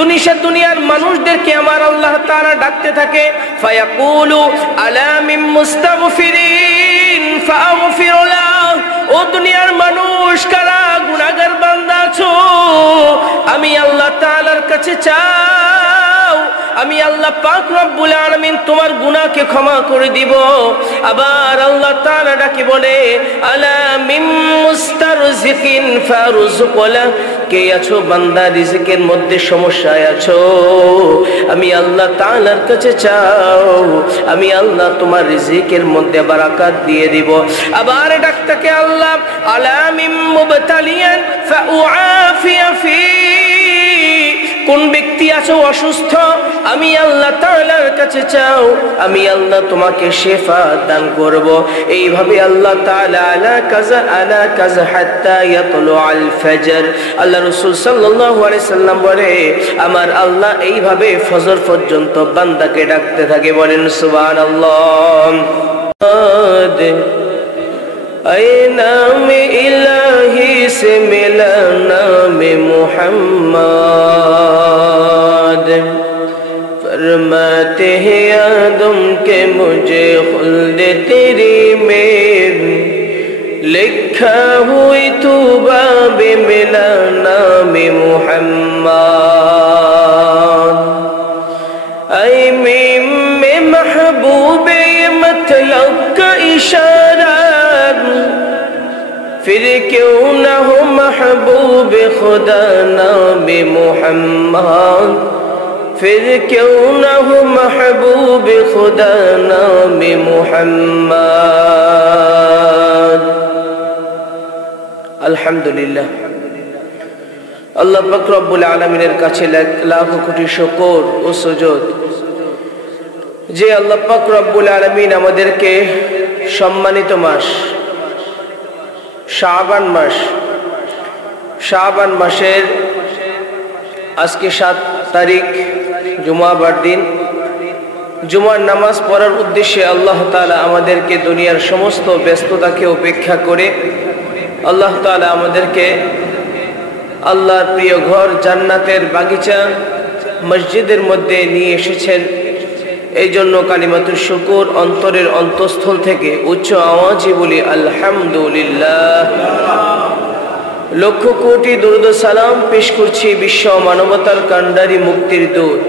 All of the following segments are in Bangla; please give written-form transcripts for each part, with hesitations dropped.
দুনিয়ার মানুষদেরকে আমার আল্লাহ তাআলা ডাকতে থাকে, ফায়াকুলু আলা মিন মুস্তাগফিরিন ফাগফিরু লাহ। ও দুনিয়ার মানুষ, কারা গুনাহগার বান্দা আছো, আমি আল্লাহ তাআলার কাছে চাও, আমি আল্লাহ পাক রব্বুল আলামিন তোমার গুনাহকে ক্ষমা করে দিব। আবার আল্লাহ তাআলা ডাকে বলে, আলা মিন মুস্তারজিকিন ফারযুকলা। কে আছো বান্দা রিজিকের মধ্যে সমস্যায় আছো, আমি আল্লাহ তাআলার কাছে চাও, আমি আল্লাহ তোমার রিজিকের মধ্যে বারাকাত দিয়ে দিব। আবার ডাকটাকে আল্লাহ, আলা মিন মুবতালিয়ান ফাউআফিয়া ফি। কোন ব্যক্তি আছো অসুস্থ, আমি আল্লাহ তাআলার কাছে চাও, আমি আল্লাহ তোমাকে শিফা দান করব। এইভাবে আল্লাহ তাআলা আলা কাযা হাত্তা ইয়াতলু আল ফজর। আল্লাহ রাসূল সাল্লাল্লাহু আলাইহি সাল্লাম বলে, আমার আল্লাহ এইভাবে ফজর পর্যন্ত বান্দাকে ডাকতে থাকে। বলেন সুবহানাল্লাহ। ऐ नाम इलाही से मिला नाम मुहम्मद, फरमाते हैं आदम के मुझे खुल्द तेरी में, लिखा हुई तूबा में मिला नाम मुहम्मद। ऐ मीम में महबूब मतलब का इशारा, फिर क्यों न हो महबूब खुदा नाम मुहम्मद, फिर क्यों न हो महबूब खुदा नाम मुहम्मद। আলহামদুলিল্লাহ, আল্লাহ পাক রব্বুল আলামিনের কাছে লাখ কোটি শুকর ও সুজুদ যে আল্লাহ পাক রব্বুল আলামিন আমাদেরকে সম্মানিত মাস শাবান মাসের আজকে 7 তারিখ জুমাবার দিন, জুমার নামাজ পড়ার উদ্দেশ্যে আল্লাহ তাআলা আমাদেরকে দুনিয়ার সমস্ত ব্যস্ততাকে উপেক্ষা করে আল্লাহ তাআলা আমাদেরকে আল্লাহর প্রিয় ঘর জান্নাতের বাগিচা মসজিদের মধ্যে নিয়ে এসেছেন। এই জন্য কালিমাতুর শুকর অন্তরের অন্তঃস্থল থেকে উচ্চ আওয়াজে বলি আলহামদুলিল্লাহ। লক্ষ কোটি দরুদ সালাম পেশ করছি বিশ্ব মানবতার কান্ডারি মুক্তির দূত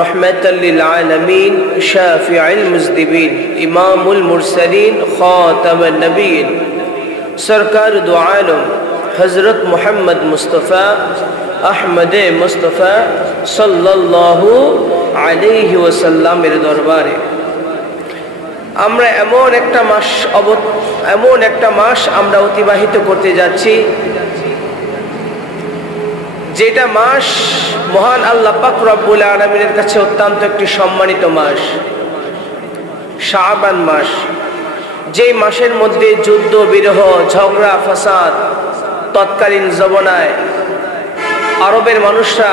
রহমাতাল লিল আলামিন শাফিউল মুজনিবিন ইমামুল মুরসালিন খাতামুন নবিয়্যিন সরকার দু আলম হযরত মুহাম্মদ মুস্তাফা আহমদে মুস্তাফা সাল্লাল্লাহু আলাইহি ওয়াসাল্লামের দরবারে আমরা এমন একটা মাস আমরা অতিবাহিত করতে যাচ্ছি, যেটা মাস মহান আল্লাহ পাক রব্বুল আলামিনের কাছে অত্যন্ত একটি সম্মানিত মাস, শাবান মাস। যেই মাসের মধ্যে যুদ্ধ বিরহ ঝগড়া ফাসাদ তৎকালীন জমানায় আরবের মানুষরা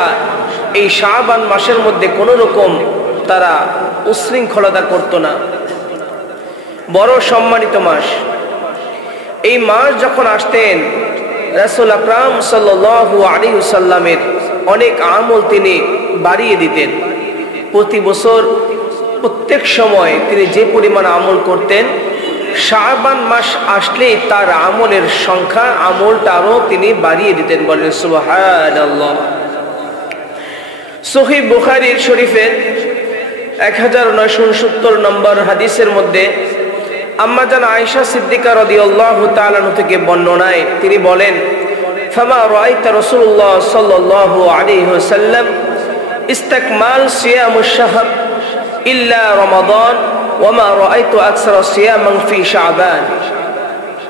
এই শাবান মাসের মধ্যে কোনো রকম তারা উশৃঙ্খলতা করত না। বড় সম্মানিত মাস। এই মাস যখন আসতেন রাসূল আকরাম সাল্লাল্লাহু আলাইহি ওয়াসাল্লামের অনেক আমল তিনি বাড়িয়ে দিতেন। প্রতি বছর প্রত্যেক সময় তিনি যে পরিমাণ আমল করতেন, শাবান মাস আসলেই তার আমলের সংখ্যা আমলটা আরও তিনি বাড়িয়ে দিতেন। বলেন সুবহানাল্লাহ। সহিহ বুখারীর শরীফের 1969 নম্বর হাদিসের মধ্যে আম্মা জান আয়েশা সিদ্দিকা রাদিয়াল্লাহু তাআলা থেকে বর্ণনায় তিনি বলেন, ফামা রাআইতা রাসূলুল্লাহ সাল্লাল্লাহু আলাইহি ওয়াসাল্লাম ইস্তাকমাল সিয়ামুশ শাহর ইল্লা রমাদান ওয়া মা রাআইতু আকসারা সিয়ামান ফি শাবান।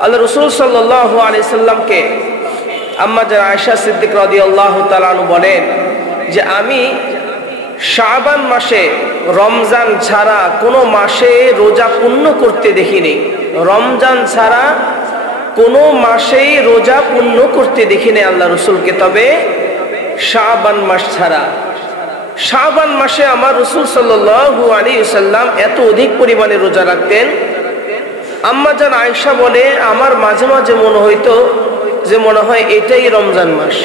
আল্লাহ রাসূল সাল্লাল্লাহু আলাইহি সাল্লামকে আম্মা জান আয়েশা সিদ্দিকা রাদিয়াল্লাহু তাআলা বলেন যে আমি শাবান মাসে রমজান ছাড়া কোনো মাসে রোজা পূর্ণ করতে দেখিনি। রমজান ছাড়া কোনো মাসেই রোজা পূর্ণ করতে দেখিনি আল্লাহ রসুলকে, তবে শাবান মাস ছাড়া। শাবান মাসে আমার রসুল সাল্লাল্লাহু আলাইহি ওয়াসাল্লাম এত অধিক পরিমাণে রোজা রাখতেন। আম্মা জান আয়েশা বলে, আমার মাঝে মাঝে মনে হইতো যে মনে হয় এটাই রমজান মাস।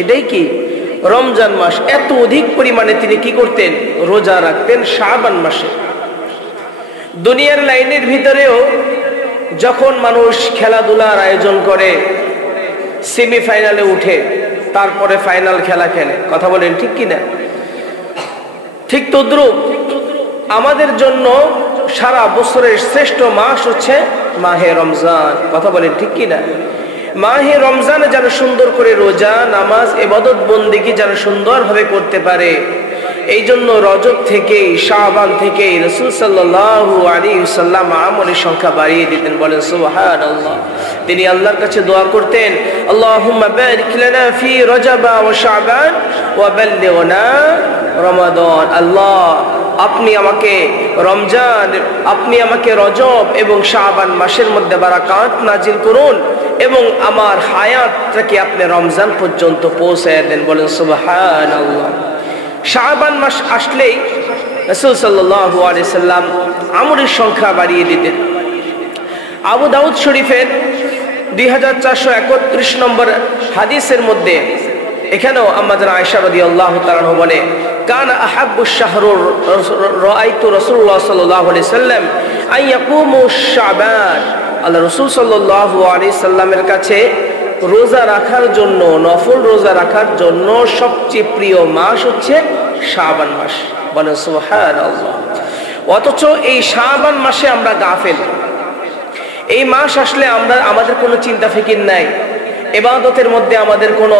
এটাই কি রমজান মাস এত অধিক পরিমাণে তিনি কি করতেন? রোজা রাখতেন শাবান মাসে। দুনিয়ার লাইনের ভিতরেও যখন মানুষ খেলাধুলার আয়োজন করে, সেমিফাইনালে উঠে, তারপরে ফাইনাল খেলা খেলে, কথা বলেন ঠিক কিনা? ঠিক তদ্রুপ আমাদের জন্য সারা বছরের শ্রেষ্ঠ মাস হচ্ছে মাহে রমজান, কথা বলেন ঠিক কিনা? মাহে রমজানে যারা সুন্দর করে রোজা, নামাজ, ইবাদত বন্দেগী যারা সুন্দরভাবে করতে পারে, এই জন্য রজব থেকে শাবান থেকে রাসূল সাল্লাল্লাহু আলাইহি ওয়াসাল্লাম আমলের সংখ্যা বাড়িয়ে দিতেন। বলেন সুবহানাল্লাহ। তিনি আল্লাহর কাছে দোয়া করতেন, আল্লাহুম্মা বারিক লানা ফি রজব ওয়া শাবান ওয়া বাল্লিগনা রমাদান। আল্লাহ, আপনি আমাকে রমজান, আপনি আমাকে রজব এবং শাবান মাসের মধ্যে বারাকাত নাজিল করুন এবং আমার হায়াতটাকে আপনি রমজান পর্যন্ত পৌঁছায় দেন। বলেন সুবহানাল্লাহ। শাবান মাস আসলেই রাসূল সাল্লাল্লাহু আলাইহি সাল্লাম আমলের সংখ্যা বাড়িয়ে দিতেন। আবু দাউদ শরীফের 2431 নম্বর হাদিসের মধ্যে এখানেও আম্মাজান আয়েশা রাদিয়াল্লাহু তাআলা আনহা বলে, কানা আহাব্বুশ শাহরুর রাআইতু রাসূলুল্লাহ সাল্লাল্লাহু আলাইহি সাল্লাম আন ইয়াকুমু শাবান। আল্লাহ রাসূল সাল্লাল্লাহু আলাইহি সাল্লামের কাছে রোজা রাখার জন্য, নফল রোজা রাখার জন্য সবচেয়ে প্রিয় মাস হচ্ছে শাবান মাস। বলেন সুবহানাল্লাহ। অথচ এই শাবান মাসে আমরা গাফেল। এই মাস আসলে আমাদের কোনো চিন্তা ফিকির নাই, ইবাদতের মধ্যে আমাদের কোনো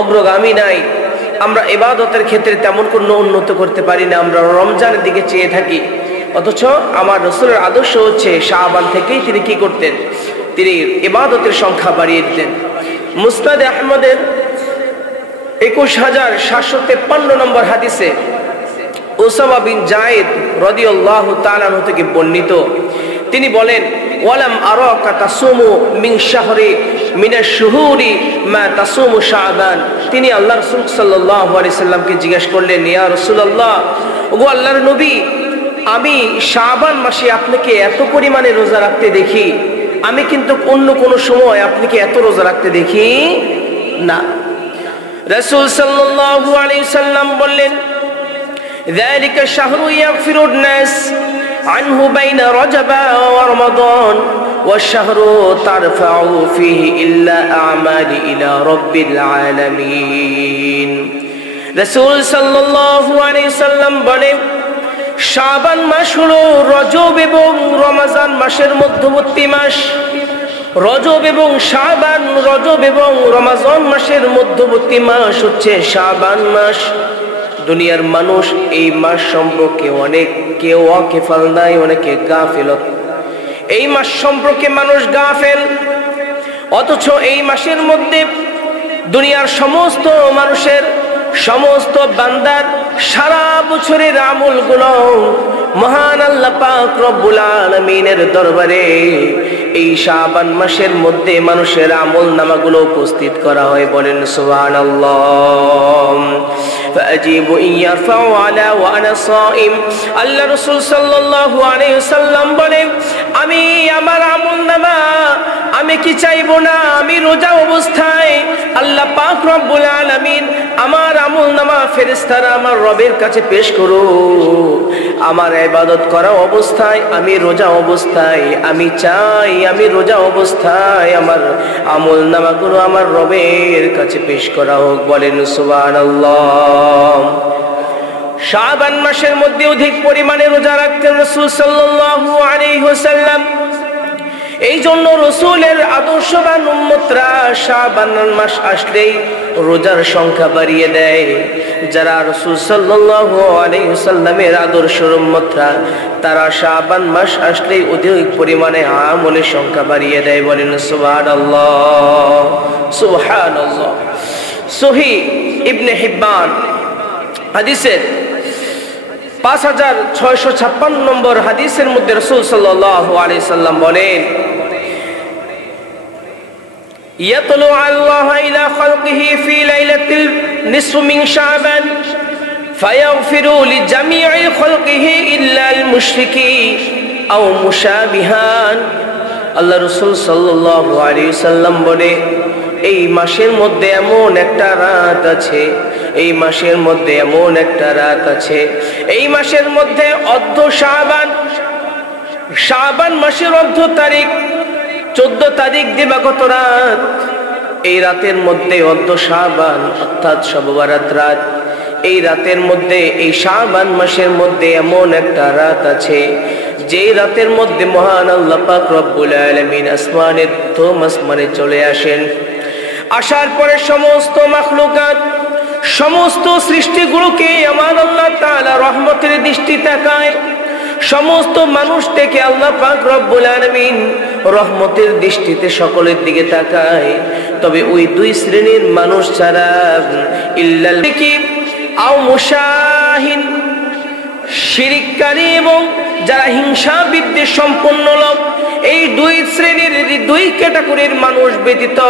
অগ্রগামী নাই, আমরা ইবাদতের ক্ষেত্রে তেমন কোনো উন্নত করতে পারি না, আমরা রমজানের দিকে চেয়ে থাকি। অথচ আমার রাসূলের আদর্শ হচ্ছে শাবান থেকেই তিনি কি করতেন? তিনি ইবাদতের সংখ্যা বাড়িয়ে দিতেন। মুসনাদে আহমদের 21753 নম্বর হাদিসে উসামা বিন যায়েদ রাদিয়াল্লাহু তাআলা আনহু থেকে বর্ণিত, তিনি বলেন, ওয়ালাম আরাকা তাসুমু মিন শাহরি মিনাশ শুহুরি মা তাসুমু শাবান। তিনি আল্লাহ রাসূল সাল্লাল্লাহু আলাইহি সাল্লামকে জিজ্ঞেস করলেন, ইয়া রাসূলুল্লাহ, ওগো আল্লাহর নবী, আমি শাবান মাসে আপনাকে এত পরিমাণে রোজা রাখতে দেখি, আমি কিন্তু অন্য কোন সময় আপনাকে এত রোজা রাখতে দেখি না। রাসূল সাল্লাল্লাহু আলাইহি সাল্লাম বললেন, যালিকা শাহরু ইয়াগফিরুন নাস আনহু বাইনা রজব ওয়া রমাদান ওয়া শাহরু তারফাউ ফীহি ইল্লা আমালি ইলা রাব্বিল আলামিন। রাসূল সাল্লাল্লাহু আলাইহি সাল্লাম বলেন, শাবান মাস হলো রজব এবং রমজান মাসের মধ্যবর্তী মাস। রজব এবং শাবান, রজব এবং রমজান মাসের মধ্যবর্তী মাস হচ্ছে শাবান মাস। দুনিয়ার মানুষ এই মাস সম্পর্কে অনেকে ওয়াকিফাল নাই, অনেকে গাফিল। এই মাস সম্পর্কে মানুষ গাফেল। অথচ এই মাসের মধ্যে দুনিয়ার সমস্ত মানুষের, সমস্ত বান্দার সারা বছরের আমলগুলো মহান আল্লাহ পাক রব্বুল আলামিনের দরবারে এই শাবান মাসের মধ্যে মানুষের আমল নামাগুলো উপস্থিত করা হয়। বলেন সুবহানাল্লাহ। ফাজিবু ইয়ারফাউ আলা ওয়া আনা সাইম। আল্লাহ রাসূল সাল্লাল্লাহু আলাইহি ওয়াসাল্লাম বলেন, আমি আমার আমল নামা আমি কি চাইবো না, আমি রোজা অবস্থায় আল্লাহ পাক রব্বুল আলামিন আমার আমল নামা ফেরেশতারা আমার রবের কাছে পেশ করো। আমার ইবাদত করা অবস্থায়, আমি রোজা অবস্থায় আমি চাই, আমি রোজা অবস্থায় আমার আমল নামাগুলো আমার রবের কাছে পেশ করা হোক। বলেন সুবহানাল্লাহ। শাবান মাসের মধ্যে অধিক পরিমাণে রোজা রাখতেন রাসূল সাল্লাল্লাহু আলাইহি ওয়াসাল্লাম। এই জন্য রাসূলের আদর্শবান উম্মতরা শাবান মাস আসলেই রোজার সংখ্যা বাড়িয়ে দেয়। যারা রাসূল সাল্লাল্লাহু আলাইহি ওয়াসাল্লামের আদর্শের উম্মতরা, তারা শাবান মাস আসলেই অধিক পরিমাণে আমলের সংখ্যা বাড়িয়ে দেয়। বলেন সুবহানাল্লাহ, সুবহানাল্লাহ। সহিহ ইবনে হিব্বান হাদিসের 5656 নম্বর হাদিসের মধ্যে রাসূল সাল্লাল্লাহু আলাইহি সাল্লাম বলেন, ইয়াতলু আল্লাহু ইলা খালকিহি ফি লাইলাতিল নিসফ মিন শাবান ফায়াগফিরু লিজামি'i খালকিহি ইল্লা আল মুশরিকি আও মুশাবিহান। আল্লাহ রাসূল সাল্লাল্লাহু আলাইহি সাল্লাম বলে, এই মাসের মধ্যে এমন একটা রাত আছে, এই মাসের মধ্যে এমন একটা রাত আছে, এই মাসের মধ্যে অর্ধ শাবান, শাবান মাসের অর্ধ তারিখ 14 তারিখ দিবাগত রাত, এই রাতের মধ্যে অর্ধ শাবান অর্থাৎ শবে বরাত রাত, এই রাতের মধ্যে এই শাবান মাসের মধ্যে এমন একটা রাত আছে যে রাতের মধ্যে মহান আল্লাহ পাক রব্বুল আলামিন আসমানের প্রথম আসমানে চলে আসেন। আসার পরে সমস্ত মাখলুকাত, সমস্ত সৃষ্টিগুলোকে আমার আল্লাহ তাআলা রহমতের দৃষ্টি তাকায়, সমস্ত মানুষটাকে আল্লাহ পাক রব্বুল আলামিন রহমতের দৃষ্টিতে সকলের দিকে তাকায়। তবে ওই দুই শ্রেণীর মানুষ ছাড়া, ইল্লাল মুশরিকিন আও মুশাহিন, শিরককারী এবং যারা হিংসা বিদ্বেষ সম্পন্ন লোক, এই দুই শ্রেণীর, দুই ক্যাটাগরির মানুষ ব্যতীত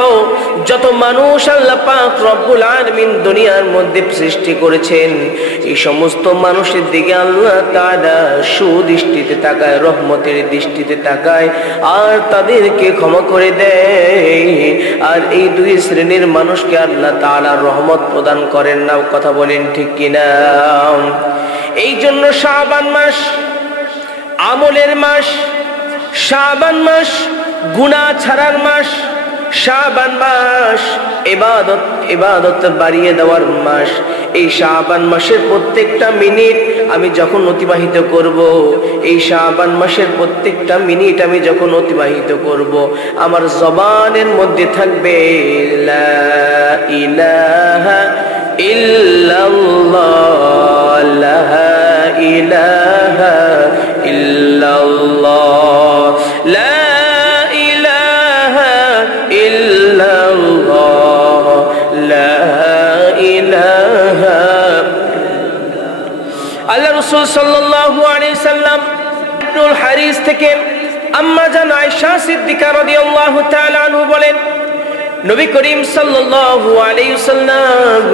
যত মানুষ আল্লাহ পাক রব্বুল আলামিন দুনিয়ার মধ্যে সৃষ্টি করেছেন, এই সমস্ত মানুষের দিকে আল্লাহ তাআলা সুদৃষ্টিতে তাকায়, রহমতের দৃষ্টিতে তাকায় আর তাদেরকে ক্ষমা করে দেয়। আর এই দুই শ্রেণীর মানুষকে আল্লাহ তাআলা রহমত প্রদান করেন না। কথা বলেন ঠিক কিনা? এই জন্য শাবান মাস আমলের মাস, শাবান মাস গুনাহ ছাড়ার মাস, শাবান মাস ইবাদত বাড়িয়ে দেওয়ার মাস। এই শাবান মাসের প্রত্যেকটা মিনিট আমি যখন অতিবাহিত করব, এই শাবান মাসের প্রত্যেকটা মিনিট আমি যখন অতিবাহিত করব, আমার জবানের মধ্যে থাকবে লা ইলাহা ইল্লাল্লাহ, লা ইলাহা ইল্লাল্লাহ, লা ইলাহা ইল্লাল্লাহ, লা ইলাহা। আল্লাহ রাসূল সাল্লাল্লাহু আলাইহি সাল্লাম ইবনুল হারিস থেকে আম্মা জান আয়েশা সিদ্দিকা রাদিয়াল্লাহু তাআলা আনহু বলেন, নবী করিম সাল্লাল্লাহু আলাইহি সাল্লাম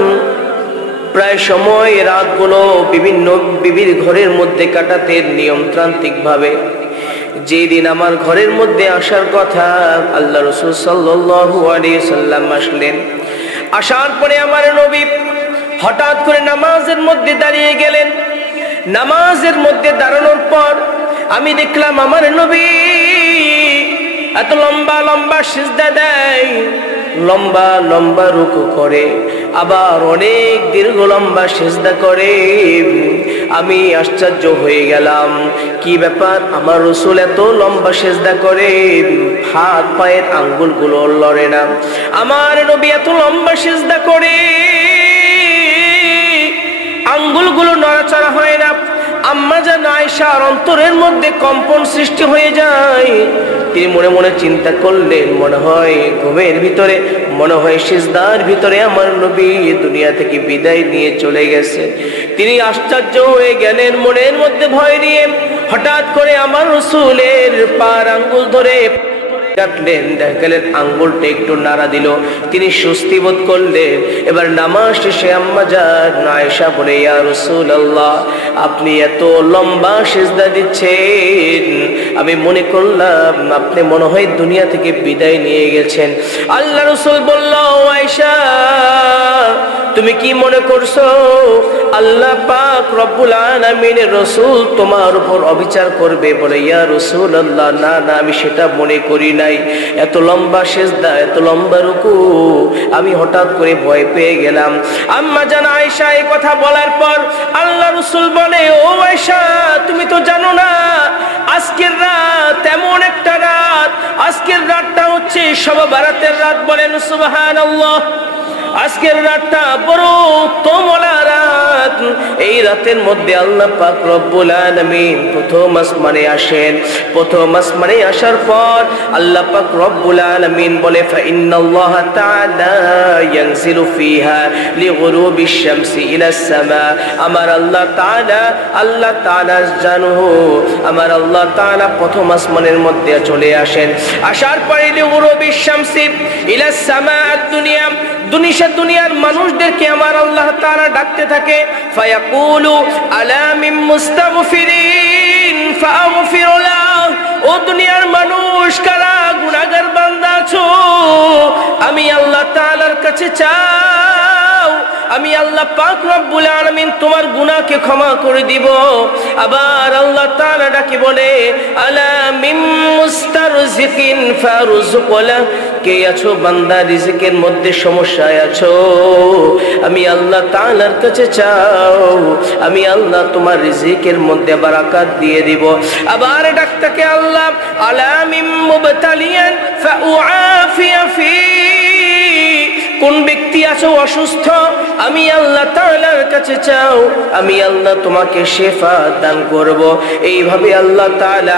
প্রায় সময় রাতগুলো বিভিন্ন বিবির ঘরের মধ্যে কাটাতেন নিয়মতান্ত্রিক ভাবে। যেদিন আমার ঘরের মধ্যে আসার কথা, আল্লাহ রাসূল সাল্লাল্লাহু আলাইহি সাল্লাম আসলেন। আসার পরে আমার নবী হঠাৎ করে নামাজের মধ্যে দাঁড়িয়ে গেলেন। নামাজের মধ্যে দাঁড়ানোর পর আমি দেখলাম আমার নবী এত লম্বা লম্বা সিজদা দেয়, লম্বা লম্বা রুকু করে, আবার অনেক দীর্ঘ লম্বা সিজদা করে। আমি আশ্চর্য হয়ে গেলাম, কি ব্যাপার, আমার রাসূল এত লম্বা সিজদা করে, হাত পায়ের আঙ্গুলগুলো লড়ে না। আমার নবী এত লম্বা সিজদা করে, আঙ্গুলগুলো নড়াচড়া হয় না। আম্মা জান আয়েশার অন্তরের মধ্যে কম্পন সৃষ্টি হয়ে যায়। তিনি মনে মনে চিন্তা করলেন, মনে হয় ঘুমের ভিতরে, মনে হয় সিজদার ভিতরে আমার নবী দুনিয়া থেকে বিদায় নিয়ে চলে গেছে। তিনি আশ্চর্য হয়ে গেলেন, মনের মধ্যে ভয় নিয়ে হঠাৎ করে আমার রাসূলের পার আঙ্গুল ধরে কাটলেন। দেখলেন আঙ্গুলটা একটু নাড়া দিল, তিনি স্বস্তি বোধ করলেন। এবার নামাজ শেষে আম্মা জান আয়েশা বলে, ইয়া রাসূলুল্লাহ, আপনি এত লম্বা সিজদা দিচ্ছেন, আমি মনে করলাম আপনি মনে হয় দুনিয়া থেকে বিদায় নিয়ে গেছেন। আল্লাহ রাসূল বলল, আয়েশা, তুমি কি মনে করছো আল্লাহ পাক রব্বুল আলামিনের রাসূল তোমার উপর অবিচার করবে? বলে, ইয়া রাসূলুল্লাহ, না না, আমি সেটা মনে করি নাই। এত লম্বা সিজদা, এত লম্বা রুকু, আমি হঠাৎ করে ভয় পেয়ে গেলাম। আম্মা জান আয়েশা এই কথা বলার পর আল্লাহ রাসূল বলে, ও আয়েশা, তুমি তো জানো না আজকের রাত এমন একটা রাত, আজকের রাতটা হচ্ছে শবে বরাতের রাত। বলেন সুবহানাল্লাহ। আজকের রাতটা বড় উত্তম রাত। এই রাতের মধ্যে আল্লাহ পাক রব্বুল আলামিন প্রথম আসমানে আসেন। প্রথম আসমানে আসার পর আল্লাহ পাক রব্বুল আলামিন বলে, ফাইন্নাল্লাহা তাআলা ইয়ানজিলু ফিহা লিগুরুবিশ শামসি ইলাস সামা। আমার আল্লাহ তাআলা জানহু, আমার আল্লাহ তাআলা প্রথম আসমানের মধ্যে চলে আসেন। আসার পরে লিগুরুবিশ শামসি ইলাস সামা দুনিয়া, দুনিয়ার মানুষদেরকে আমার আল্লাহ তাআলা ডাকতে থাকে। ফায়াকুলু আলা মিন মুস্তাগফিরিন ফাগফির লাহ। ও দুনিয়ার মানুষ, কারা গুনাহগার বান্দা, আছো, আমি আল্লাহ তাআলার কাছে চাও, আমি আল্লাহ পাক রব্বুল আলামিন তোমার গুনাহকে ক্ষমা করে দিব। আবার আল্লাহ তাআলা ডাকে বলে, আলা মিম মুস্তারজিকিন ফারুযুকলা, কে আছো বান্দা রিজিকের মধ্যে সমস্যায় আছো, আমি আল্লাহ তাআলার কাছে চাও, আমি আল্লাহ তোমার রিজিকের মধ্যে বারাকাত দিয়ে দিব। আবার ডাকটাকে আল্লাহ, আলা মিম মুবতালিয়ান ফাউআফিয়া ফি, কোন ব্যক্তি আছো অসুস্থ, আমি আল্লাহ তাআলার কাছে চাও, আমি আল্লাহ তোমাকে শিফা দান করব। এইভাবে আল্লাহ তাআলা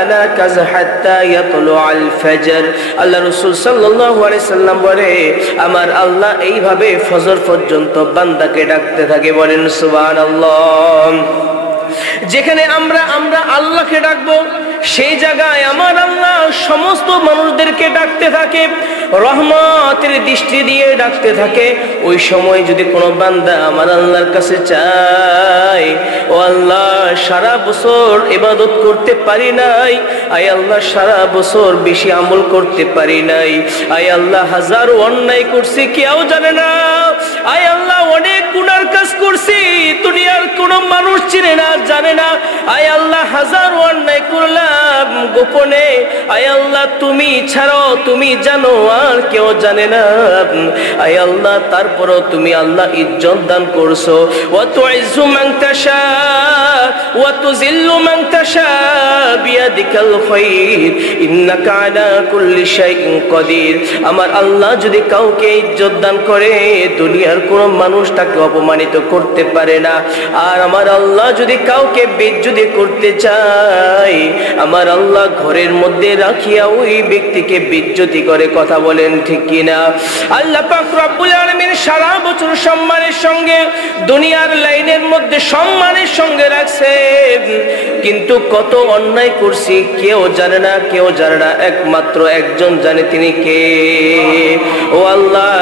আলা কাযা হাত্তা ইয়াতলু আল ফজর, আল্লাহ রাসূল সাল্লাল্লাহু আলাইহি সাল্লাম বলে, আমার আল্লাহ এইভাবে ফজর পর্যন্ত বান্দাকে ডাকতে থাকে। বলেন সুবহানাল্লাহ। যেখানে আমরা আল্লাহকে ডাকবো, সেই জায়গায় আমার আল্লাহ সমস্ত মানুষদেরকে ডাকতে থাকে, রহমতের দৃষ্টি দিয়ে ডাকতে থাকে। ওই সময় যদি কোনো বান্দা আমার আল্লাহর কাছে চায়, ও আল্লাহ সারা বছর ইবাদত করতে পারি নাই, আয় আল্লাহ সারা বছর বেশি আমল করতে পারি নাই, আয় আল্লাহ হাজারো অন্যায় করছি কেউ জানে না, আয় আল্লাহ অনেক গুনার কাজ করছি দুনিয়ার কোনো মানুষ চিনে না জানে না, আয় আল্লাহ হাজারো অন্যায় করলাম গোপনে, আয় আল্লাহ তুমি ছাড়াও তুমি জানো আর কেউ জানে না, আয় আল্লাহ তারপরও তুমি আল্লাহ ইজ্জত দান করছো। ওয়া তুইজ্জু মান তাশা ওয়া তুযিল্লু মান তাশা বিয়াদিকাল খায়র ইন্নাকা আলা কুল্লি শাইইন কাদির। আমার আল্লাহ যদি কাউকে ইজ্জত দান করে, দুনিয়ার কোনো মানুষ তাকে অপমানিত করতে পারে না। আর আমার আল্লাহ যদি কাউকে বেইজ্জতি করতে চায়, আমার আল্লাহ ঘরের মধ্যে রাখিয়া ওই ব্যক্তিকে বেইজ্জতি করে। কথা বলেন ঠিক কিনা? আল্লাহ পাক রব্বুল আলামিন সারা বছর সম্মানের সঙ্গে দুনিয়ার লাইনের মধ্যে সম্মানের সঙ্গে রাখছে, কিন্তু কত অন্যায় করছি কেউ জানে না, কেউ জানে না, একমাত্র একজন জানে, তিনি কে? ও আল্লাহ,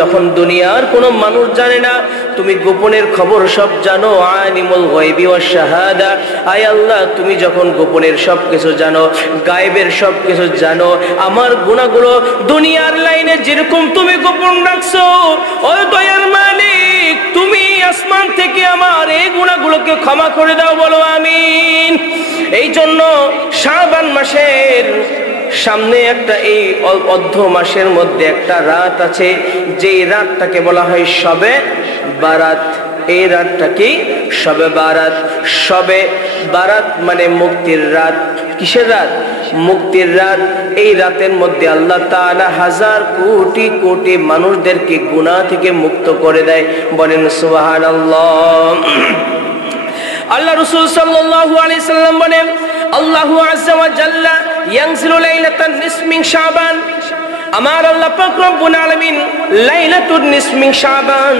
যখন দুনিয়ার কোনো মানুষ জানে না, তুমি গোপনের খবর সব জানো, আলিমুল গায়বি ওয়াশ শাহাদা। আয় আল্লাহ, তুমি যখন গোপনের সব কিছু জানো, গায়েবের সব কিছু জানো, আমার গুনাহগুলো দুনিয়ার লাইনে যেরকম তুমি গোপন রাখছো, ও দয়ার মালিক, তুমি আসমান থেকে আমার এই গুনাহগুলোকে ক্ষমা করে দাও, বলো আমিন। এই জন্য শাবান মাসের সামনে একটা, এই অর্ধ মাসের মধ্যে একটা রাত আছে, যেই রাতটাকে বলা হয় শবে বারাত। এই রাতটা কি? শবে বারাত। শবে বারাত মানে মুক্তির রাত। কিসের রাত? মুক্তির রাত। এই রাতের মধ্যে আল্লাহ তাআলা হাজার কোটি কোটি মানুষদেরকে গুনাহ থেকে মুক্ত করে দেয়। বলেন সুবহানাল্লাহ। আল্লাহ রাসূল সাল্লাল্লাহু আলাইহি সাল্লাম বলেন, আল্লাহু আযজা ওয়া জাল্লা ইয়ানজিলু লাইলাতান নিসফ মিন শাবান। আমার আল্লাহ পাক রব্বুল আলামিন লাইলাতুন নিসফ মিন শাবান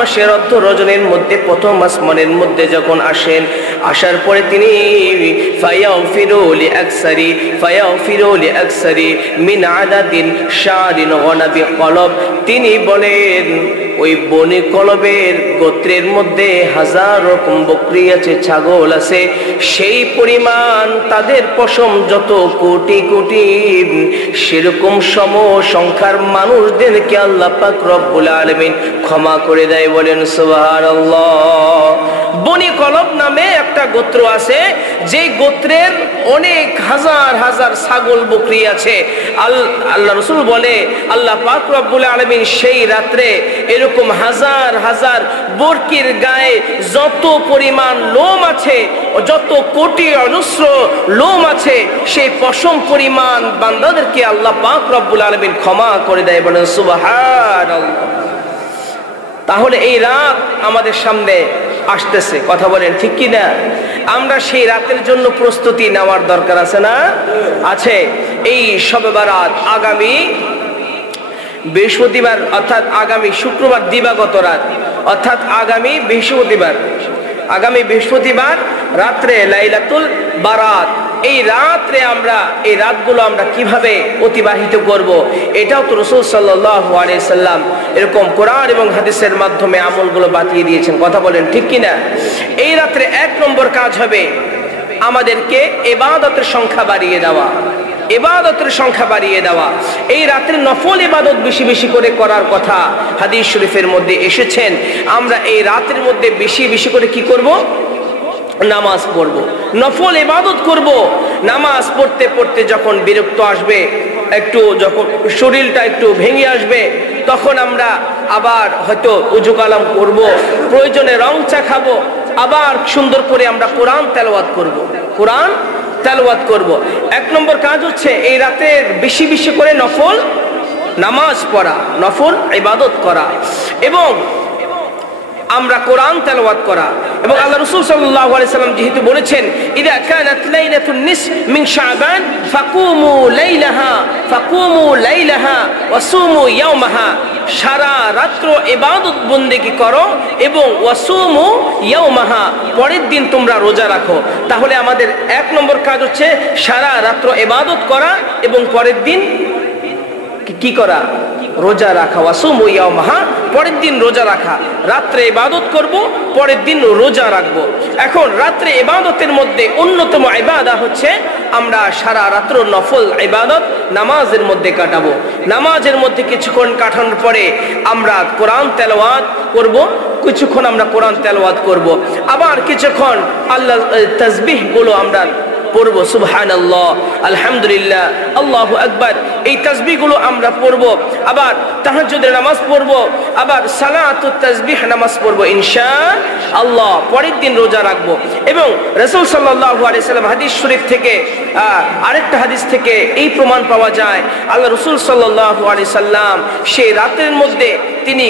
মাসের অর্ধ রজনীর মধ্যে প্রথম আসমানের মধ্যে যখন আসেন, আসার পরে তিনি ফায়াগফিরু লিআকসারি মিন আদাদিন শারিন ওয়ানাবি কলব, তিনি বলেন ওই বনি কলবের গোত্রের মধ্যে হাজার রকম বকরি আছে, ছাগল আছে, সেই পরিমাণ তাদের পশম যত কোটি কোটি, সেরকম সম সংখ্যার মানুষদেরকে আল্লাহ পাক রব্বুল আলামিন ক্ষমা করে দেয়। বলেন সুবহানাল্লাহ। বনি কলব নামে একটা গোত্র আছে, যেই গোত্রের অনেক হাজার হাজার ছাগল বকরি আছে। আল্লাহ রাসূল বলে, আল্লাহ পাক রব্বুল আলামিন সেই রাত্রে এরকম হাজার হাজার বকরির গায়ে যত পরিমাণ লোম আছে, যত কোটি অজস্র লোম আছে, সেই পশম পরিমাণ বান্দাদেরকে আল্লাহ পাক রব্বুল আলামিন ক্ষমা করে দেয়। বলেন সুবহানাল্লাহ। তাহলে এই রাত আমাদের সামনে আসতেছে, কথা বলেন ঠিক কি না? আমরা সেই রাতের জন্য প্রস্তুতি নেওয়ার দরকার আছে না? আছে। এই শবে বারাত আগামী বৃহস্পতিবার, অর্থাৎ আগামী শুক্রবার দিবাগত রাত, অর্থাৎ আগামী বৃহস্পতিবার রাত্রে লাইলাতুল বারাত। এই রাত্রে আমরা, এই রাতগুলো আমরা কিভাবে অতিবাহিত করব, এটাও তো রাসূল সাল্লাল্লাহু আলাইহি সাল্লাম এরকম কোরআন এবং হাদিসের মাধ্যমে আমলগুলো বাতিয়ে দিয়েছেন। কথা বলেন ঠিক কিনা? এই রাত্রে এক নম্বর কাজ হবে, আমাদেরকে ইবাদতের সংখ্যা বাড়িয়ে দেওয়া, ইবাদতের সংখ্যা বাড়িয়ে দেওয়া। এই রাতের নফল ইবাদত বেশি বেশি করে করার কথা হাদিস শরীফের মধ্যে এসেছেন। আমরা এই রাতের মধ্যে বেশি বেশি করে কি করব? নামাজ পড়ব, নফল ইবাদত করব। নামাজ পড়তে পড়তে যখন বিরক্ত আসবে, একটু যখন শরীরটা একটু ভেঙে আসবে, তখন আমরা আবার হয়তো উজু কালাম করব, প্রয়োজনে রং চা খাবো, আবার সুন্দর করে আমরা কোরআন তেলাওয়াত করব, কোরআন তেলাওয়াত করব। এক নম্বর কাজ হচ্ছে এই রাতে বেশি বেশি করে নফল নামাজ পড়া, নফল ইবাদত করা এবং আমরা কোরআন তেলাওয়াত করা। এবং আল্লাহ রাসূল সাল্লাল্লাহু আলাইহি সাল্লাম যেহেতু বলেছেন, ইযা কানাত লাইলাতুন নিসফ মিন শাবান ফাকুমু লাইলাহা ওয়া সুমু ইয়াওমাহা, সারা রাত্র ইবাদত বন্দেগী করো এবং ওয়াসুমু ইয়াওমাহা, পরের দিন তোমরা রোজা রাখো। তাহলে আমাদের এক নম্বর কাজ হচ্ছে সারা রাত্র ইবাদত করা এবং পরের দিন কি করা? রোজা রাখা। ওয়াসুমু ইয়াওমাহা, পরের দিন রোজা রাখা। রাত্রে ইবাদত করব, পরের দিন রোজা রাখবো। এখন রাত্রে ইবাদতের মধ্যে অন্যতম ইবাদত হচ্ছে আমরা সারা রাত্র নফল ইবাদত নামাজের মধ্যে কাটাবো। নামাজের মধ্যে কিছুক্ষণ কাটানোর পরে আমরা কোরআন তেলাওয়াত করব, কিছুক্ষণ আমরা কোরআন তেলাওয়াত করব, আবার কিছুক্ষণ আল্লাহ তাসবিহ গুলো আমরা পড়ব, সুবহানাল্লাহ, আলহামদুলিল্লাহ, আল্লাহু আকবার, এই তাসবিহগুলো আমরা পড়ব। আবার তাহাজ্জুদের নামাজ পড়ব, আবার সালাতুত তাসবিহ নামাজ পড়ব ইনশাআল্লাহ। পরের দিন রোজা রাখব। এবং রাসূল সাল্লাল্লাহু আলাইহি সাল্লাম হাদিস শরীফ থেকে আরেকটা হাদিস থেকে এই প্রমাণ পাওয়া যায়, আল্লাহ রাসূল সাল্লাল্লাহু আলাইহি সাল্লাম সেই রাতের মধ্যে তিনি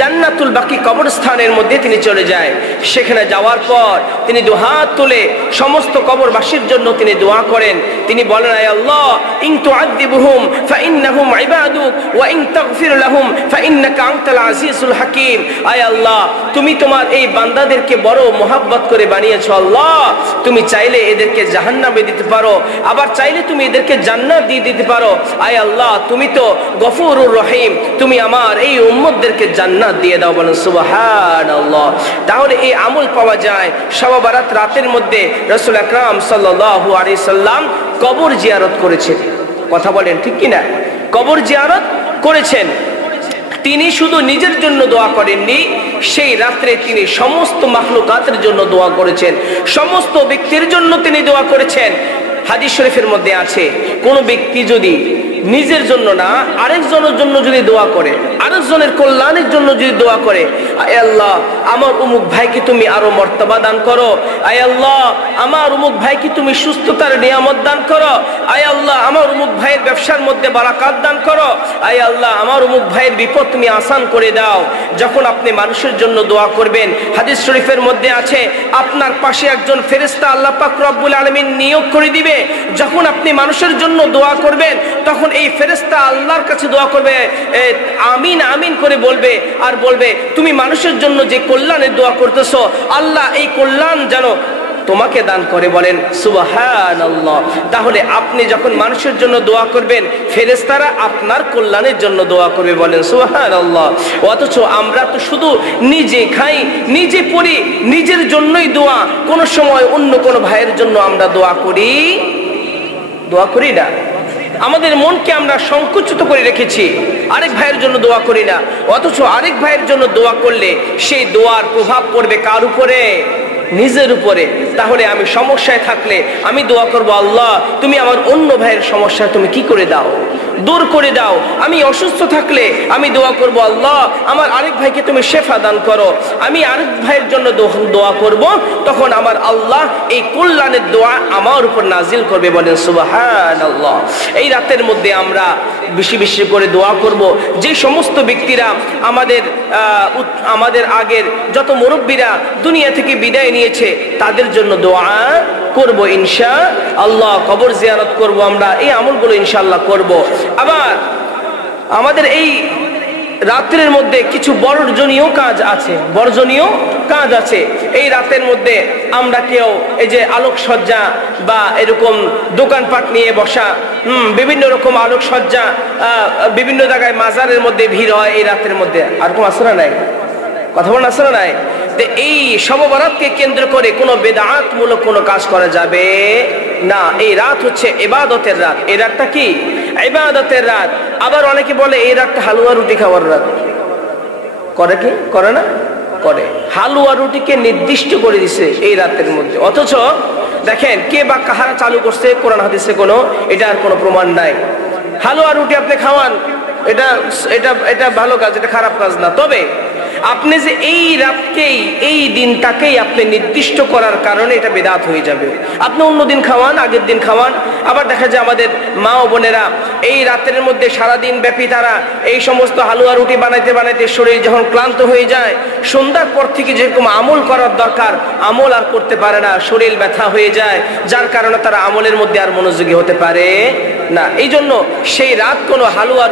জান্নাতুল বাকি কবরস্থানের মধ্যে তিনি চলে যায়। সেখানে যাওয়ার পর তিনি দুহাত তুলে সমস্ত কবরবাসীর জন্য তিনি দোয়া করেন। তিনি বলেন, আয় আল্লাহ, ইন তুআযিবহুম ফাইন্নাহুম ইবাদুক ওয়া ইন তাগফির লাহুম ফাইন্নাকা আনতাল আজিজুল হাকীম। আয় আল্লাহ, তুমি তোমার এই বান্দাদেরকে বড় মোহাব্বত করে বানিয়েছো। আল্লাহ, তুমি চাইলে এদেরকে জাহান্নামে দিতে পারো, আবার চাইলে তুমি এদেরকে জান্নাত দিয়ে দিতে পারো। আয় আল্লাহ, তুমি তো গফুরুর রহিম, তুমি আমার এই উম্মতদেরকে জান্নাত দিয়ে দাও। বলেন সুবহানাল্লাহ। তাহলে এই আমল পাওয়া যায়। শবে বারাত রাতের মধ্যে রাসূল আকরাম সাল্লাল্লাহু আলাইহি সাল্লাম কবর জিয়ারত করেছেন। কথা বলেন ঠিক কিনা? কবর জিয়ারত করেছেন। তিনি শুধু নিজের জন্য দোয়া করেননি, সেই রাত্রে তিনি সমস্ত মাখলুকাতের জন্য দোয়া করেছেন, সমস্ত ব্যক্তির জন্য তিনি দোয়া করেছেন। হাদিস শরীফের মধ্যে আছে, কোন ব্যক্তি যদি নিজের জন্য না আরেকজনের জন্য যদি দোয়া করে, আরেকজনের কল্যাণের জন্য যদি দোয়া করে, আয় আল্লাহ, আমার অমুক ভাইকে তুমি আরো মর্তবা দান করো, আয় আল্লাহ, আমার অমুক ভাইকে তুমি সুস্থতার নিয়ামত দান করো, আয় আল্লাহ, আমার অমুক ভাইয়ের ব্যবসার মধ্যে বারাকাত দান করো, আয় আল্লাহ, আমার অমুক ভাইয়ের বিপদ তুমি আসান করে দাও। যখন আপনি মানুষের জন্য দোয়া করবেন, হাদিস শরীফের মধ্যে আছে, আপনার পাশে একজন ফেরেশতা আল্লাহ পাক রব্বুল আলামিন নিয়োগ করে দিবে। যখন আপনি মানুষের জন্য দোয়া করবেন, তখন এই ফেরেশতা আল্লাহর কাছে দোয়া করবে, আমিন আমিন করে বলবে, আর বলবে, তুমি মানুষের জন্য যে কল্যাণের দোয়া করতেছো, আল্লাহ এই কল্যাণ যেন তোমাকে দান করে। বলেন সুবহানাল্লাহ। তাহলে আপনি যখন মানুষের জন্য দোয়া করবেন, ফেরেশতারা আপনার কল্যাণের জন্য দোয়া করবে। বলেন সুবহানাল্লাহ। অথচ আমরা তো শুধু নিজে খাই, নিজে পড়ি, নিজের জন্যই দোয়া, কোন সময় অন্য কোন ভাইয়ের জন্য আমরা দোয়া করি না। আমাদের মনকে আমরা সংকুচিত করে রেখেছি, আরেক ভাইয়ের জন্য দোয়া করি না। অথচ আরেক ভাইয়ের জন্য দোয়া করলে সেই দোয়ার প্রভাব পড়বে কার উপরে? নিজের উপরে। তাহলে আমি সমস্যায় থাকলে আমি দোয়া করব, আল্লাহ, তুমি আমার অন্য ভাইয়ের সমস্যা তুমি কি করে দাও, দূর করে দাও। আমি অসুস্থ থাকলে আমি দোয়া করব, আল্লাহ, আমার আরেক ভাইকে তুমি শেফা দান করো। আমি আরেক ভাইয়ের জন্য দোয়া করব, তখন আমার আল্লাহ এই কল্যাণের দোয়া আমার উপর নাজিল করবে। বলেন সুবহানাল্লাহ। এই রাতের মধ্যে আমরা বেশি বেশি করে দোয়া করব। যে সমস্ত ব্যক্তিরা আমাদের আগের যত মুরব্বীরা দুনিয়া থেকে বিদায় নিয়েছে, তাদের জন্য দোয়া করব ইনশাআল্লাহ। কবর জিয়ারত করব, আমরা এই আমলগুলো ইনশাআল্লাহ করব। আবার আমাদের এই রাতের মধ্যে কিছু বর্জনীয় কাজ আছে। এই রাতের মধ্যে আমরা কেউ এই যে আলোকসজ্জা বা এরকম দোকানপাট নিয়ে বসা, বিভিন্ন রকম আলোকসজ্জা, বিভিন্ন জায়গায় মাজারের মধ্যে ভিড় হয় এই রাতের মধ্যে। আর কোন আসরা নাই? কথা বলেন আসরা নাই? যে এই শবে বরাতকে কেন্দ্র করে কোনো বেদাতমূলক কোনো কাজ করা যাবে না। এই রাত হচ্ছে ইবাদতের রাত। এই রাতটা কি? ইবাদতের রাত। আবার অনেকে বলে এই রাতটা হালুয়া রুটি খাওয়ার রাত। করে কি? করে না? করে। হালুয়া রুটিকে নির্দিষ্ট করে দিছে এই রাতের মধ্যে, অথচ দেখেন কে বা কাহারা চালু করছে কোরআন হাদিসে কোনো এটার কোনো প্রমাণ নাই। হালুয়া রুটি আপনি খাওয়ান, এটা এটা এটা ভালো কাজ, এটা খারাপ কাজ না। তবে আপনি যে এই রাতকেই, এই দিনটাকেই আপনি নির্দিষ্ট করার কারণে এটা বেদাত হয়ে যাবে। আপনি অন্য দিন খাওয়ান, আগের দিন খাওয়ান। আবার দেখা যায় আমাদের মা ও বোনেরা এই রাতের মধ্যে সারাদিন ব্যাপী তারা এই সমস্ত হালুয়া রুটি বানাইতে বানাইতে শরীর যখন ক্লান্ত হয়ে যায়, সন্ধ্যার পর থেকে যেরকম আমল করার দরকার আমল আর করতে পারে না, শরীর ব্যথা হয়ে যায়, যার কারণে তারা আমলের মধ্যে আর মনোযোগী হতে পারে না। এই জন্য সেই রাত কোনো হালুয়া